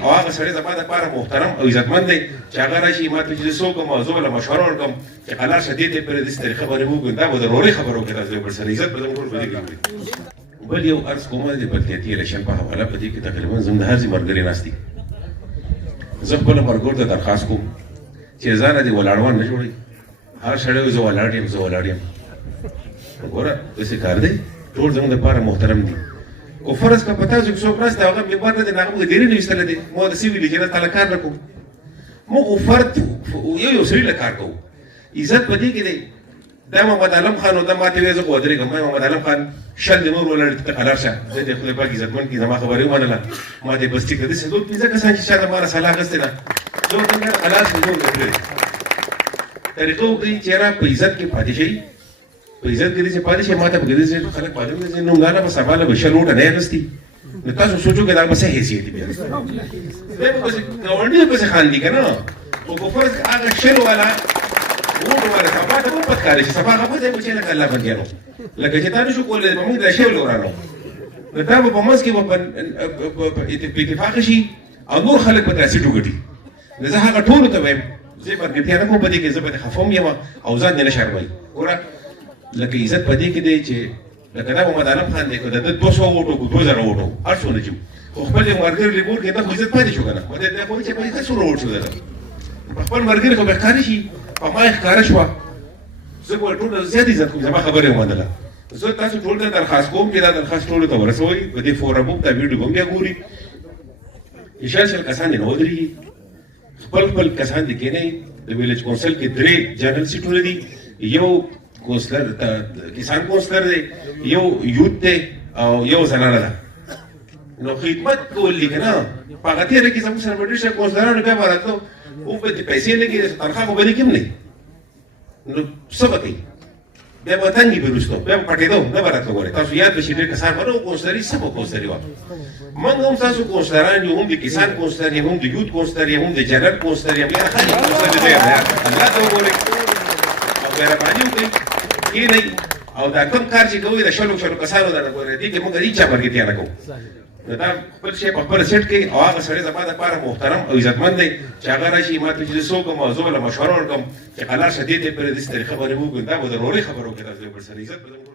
او هغه سړی زما دپاره محترم او عزتمند دی چې هغه راشي ما ته چې زه څوک یم او زه به له مشوره ورکړم چې قلار شه دې ته پرې داسې طریقه باندې وکړو دا به د ورورۍ خبره وکړي تاسو یو بل سره عزت به زموږ ټول په دې کې وکړي. بل یو عرض کوم د بلدیاتي الیکشن په حواله په دې کې تقریبا زموږ د هر ځای ملګري ناست دي. زه خپله ملګرو ته درخواست کوم چې ځانه دې ولاړوان نه جوړوي. هر سړی وایي زه ولاړ یم زه ولاړ یم. ګوره داسې کار دی ټول زموږ دپاره محترم دي. او فرض که په تاسو کې څوک نسته هغه ممبر نه دی نو هغه موږ ډېرې نه ویستلی دی ما داسې ویلي چې نه تاله کار نه کوو. موږ خو فرد یو سړي له کار کوو. عزت په دې کې دی دا محمد عالم خان و دا ما ته وایي زه خو ودرېږم ما محمد عالم خان شل د نور ولاړ ته قلار شه زه دې خدای پاک عزتمند کړي زما خبرې ومنله ما دې بستي کړه داسې دوه پنځه کسان چې چا د ما نه سلا اخیستې ده زه ورته وایم قلار شه نور نه پرېږدي طریقه وکړئ چې یاره په عزت کې پاتې شئ په عزت کې داسې پاتې شئ ما ته پکې داسې خلک معلوم دي چې نومدانه به سبا له به شل وټه نه اخیستي نو تاسو سوچو که دا به څه حیثیت بیا دی به پسې ګاونډي پسې خاندي که نه خو که فرض هغه شل والا ووټ والا سبا ته به پتکاري شي سبا هغه به ځای به چې لکه الله بندیانو لکه چې تا نه شو کولی په موږ دا شی ولورانو نو دا به په منځ کې به په اتفاق شي او نور خلک به داسې وګټي نو زه هغه ټولو ته وایم زه ملګرتیا نه کوم په دې کې زه به خفه هم یم او ځان دې نه شرموي ګوره لکه عزت په دې کې دی چې لکه دا محمد عالم خان دی که د ده 200 ووټو که 2000 ووټو هر څونه چې خو خپل یو ملګري لیبور کې دا خو عزت پاتې شو که نه دا خو چې په عزت څومره ووټ شو ده په خپل ملګري خو به ښکاره شي په ما یې ښکاره شوه زه به ټول زیات عزت کوم زما خبره یې ومنله زه تاسو ټول ته درخواست کوم چې دا درخواست ټولو ته ورسوئ په دې فورم دا ویډیو به هم بیا ګوري شل کسان دې نه ودرېږي خپل کسان دې کېنئ د ویلیج کونسل کې 3 جنرال سیټونه دي یو کونسلر کسان کونسلر دی یو یوت دی او یو زنانه ده نو خدمت کول دي که نه په هغه تېره کې زموږ سره به ډېر شی کونسلرانو بیا به راتلو او به پیسې لګي تنخوا خو به دې کې هم نه نو څه به کوي بیا به تنګي به وروسته بیا به پټېدو نه به راتلو ګورې تاسو یاد به شي ډېر کسان به نه کونسلري څه به کونسلري وه موږ هم تاسو کونسلران یو هم د کسان کونسلر یم هم د یوت کونسلر یم هم د جنرال کونسلر یم یا خلک کونسلر دی الله ته وګورئ او مهرباني وکړئ کېنئ او دا کوم کار چې کوئ د شلو کسانو درنه ګورئ دې کې موږ هېچا ملګرتیا نه کوو نو دا خپل شی په خپله سیټ کړئ او هغه سړی زما دپاره محترم او عزتمند دی چې هغه راشي ما ته چې زه څوک یم او زه به له مشوره ورکړم چې قلار شه دې ته پرې داسې طریقه باندې وکړو دا به د ورورۍ خبره وکړي تاسو یو بل سره عزت به